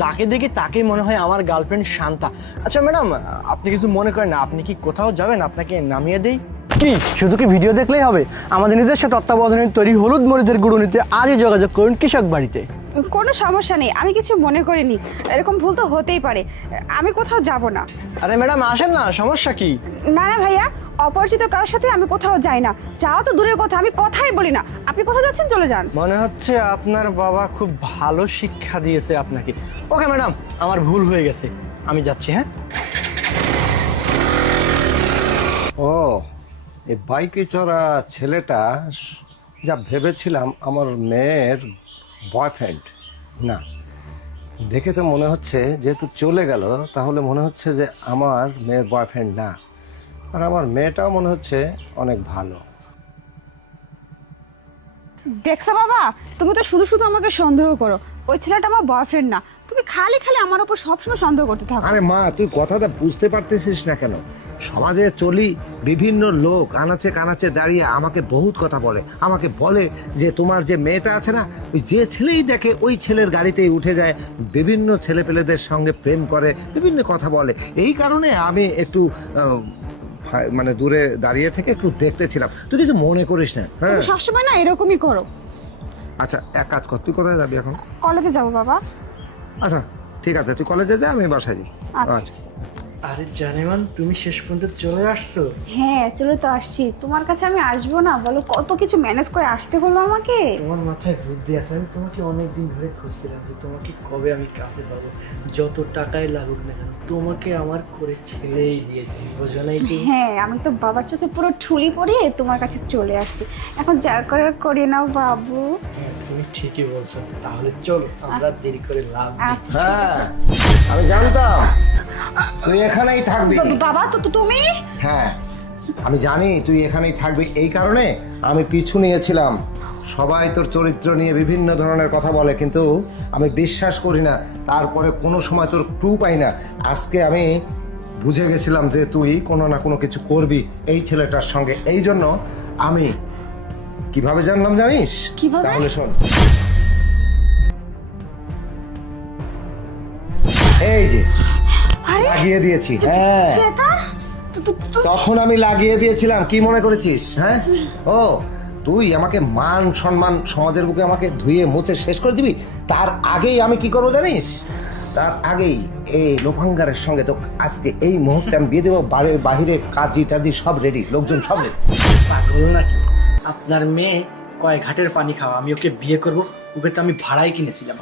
যাকে দেখি তাকেই মনে হয় আমার গার্লফ্রেন্ড শান্তা। আচ্ছা ম্যাডাম, আপনি কিছু মনে করেন না, আপনি কি কোথাও যাবেন? আপনাকে নামিয়ে দেই কি? শুধু কি ভিডিও দেখলেই হবে? আমাদের নিজস্ব তত্ত্বাবধানে তৈরি হলুদ মরিচের গুঁড়ো নিতে আজই যোগাযোগ করুন কৃষক বাড়িতে। কোনো সমস্যা নেই, আমি কিছু মনে করিনি। এরকম ভুল তো হতেই পারে, আমি কোথাও যাব না। আরে ম্যাডাম আসেন না, সমস্যা কি? না না ভাইয়া, অপরিচিত কারোর সাথে আমি কোথাও যাই না। যাওয়া তো দূরের কথা, আমি কথাই বলি না। আপনি কোথাও যাচ্ছেন, চলে যান। মনে হচ্ছে আপনার বাবা খুব ভালো শিক্ষা দিয়েছে আপনাকে। ওকে ম্যাডাম, আমার ভুল হয়ে গেছে, আমি যাচ্ছি। হ্যাঁ, ও এই বাইকে চড়া ছেলেটা যা ভেবেছিলাম আমার মেয়ের বয়ফ্রেন্ড না, দেখে তো মনে হচ্ছে যেহেতু চলে গেল তাহলে মনে হচ্ছে যে আমার মেয়ের বয়ফ্রেন্ড না, আর আমার মেয়েটাও মনে হচ্ছে অনেক ভালো। দেখছো বাবা, তুমি তো শুধু শুধু আমাকে সন্দেহ করো। ওই ছেলেটা আমার বয়ফ্রেন্ড না। তুমি খালি খালি আমার উপর সবসময় সন্দেহ করতে থাকো। আরে মা, তুই কথাটা বুঝতে পারতেছিস না কেন? সমাজে চলি, বিভিন্ন লোক আনাচে কানাচে দাঁড়িয়ে আমাকে বহুত কথা বলে। আমাকে বলে যে তোমার যে মেয়েটা আছে না, ওই যে ছেলেই দেখে ওই ছেলের গাড়িতেই উঠে যায়, বিভিন্ন ছেলেপেলেদের সঙ্গে প্রেম করে, বিভিন্ন কথা বলে। এই কারণে আমি একটু মানে দূরে দাঁড়িয়ে থেকে একটু দেখতেছিলাম। তুই কিছু মনে করিস না, হ্যাঁ? তুমি সবসময় না এরকমই করো। আচ্ছা এক কাজ কর, তুই কোথায় যাবি এখন? কলেজে যাবো বাবা। আচ্ছা ঠিক আছে, তুই কলেজে যা, আমি বাসায় যাই। আচ্ছা। আচ্ছা। আরে জানেমান, তুমি শেষ পর্যন্ত চলে আসছো। হ্যাঁ, চলে তো আসছি। তোমার কাছে আমি আসবো না বলো? কত কিছু ম্যানেজ করে আসতে হলো আমাকে। তোমার মাথায় বুদ্ধি আছে। আমি তোমাকে অনেকদিন ধরে খুঁজছিলাম যে তোমাকে কবে আমি কাছে পাবো। যত টাকাই লাগুক না কেন, তোমাকে আমার করে ছেলেই দিয়েছি, বোঝো নাই তুমি? হ্যাঁ, আমি তো বাবার চোখে পুরো ঠুলি পরিয়ে তোমার কাছে চলে আসছি। এখন যা করার করে নাও বাবু। হ্যাঁ, তুমি ঠিকই বলছো। তাহলে চলো, আমরা দেরি করে লাভ নেই। আচ্ছা। হ্যাঁ, আমি জানতাম তুই এখানেই থাকবি। বাবা, তো তুমি? হ্যাঁ, আমি জানি তুই এখানেই থাকবি, এই কারণে আমি পিছু নিয়েছিলাম। সবাই তোর চরিত্র নিয়ে বিভিন্ন ধরনের কথা বলে, কিন্তু আমি বিশ্বাস করি না। তারপরে কোনো সময় তোর ক্লু পাই না। আজকে আমি বুঝে গেছিলাম যে তুই কোনো না কোনো কিছু করবি এই ছেলেটার সঙ্গে। এই জন্য আমি কিভাবে জানলাম জানিস? কিভাবে? তাহলে শোন, এই যে আরে, লাগিয়ে দিয়েছি। হ্যাঁ, এটা তখন আমি লাগিয়ে দিয়েছিলাম, কি মনে করেছিস? হ্যাঁ, ও তুই আমাকে মান সম্মান সমাজের বুকে আমাকে ধুয়ে মুছে শেষ করে দিবি। তার আগেই আমি কি করবো জানিস? তার আগেই এই লোভাঙ্গারের সঙ্গে তো আজকে এই মুহূর্তে আমি বিয়ে দেবো। বাহিরে কাজী টাজি সব রেডি, লোকজন সব রেডি। পাগল নাকি? আপনার মেয়ে কয় ঘাটের পানি খাওয়া, আমি ওকে বিয়ে করব? ওকে তো আমি ভাড়াই কিনেছিলাম।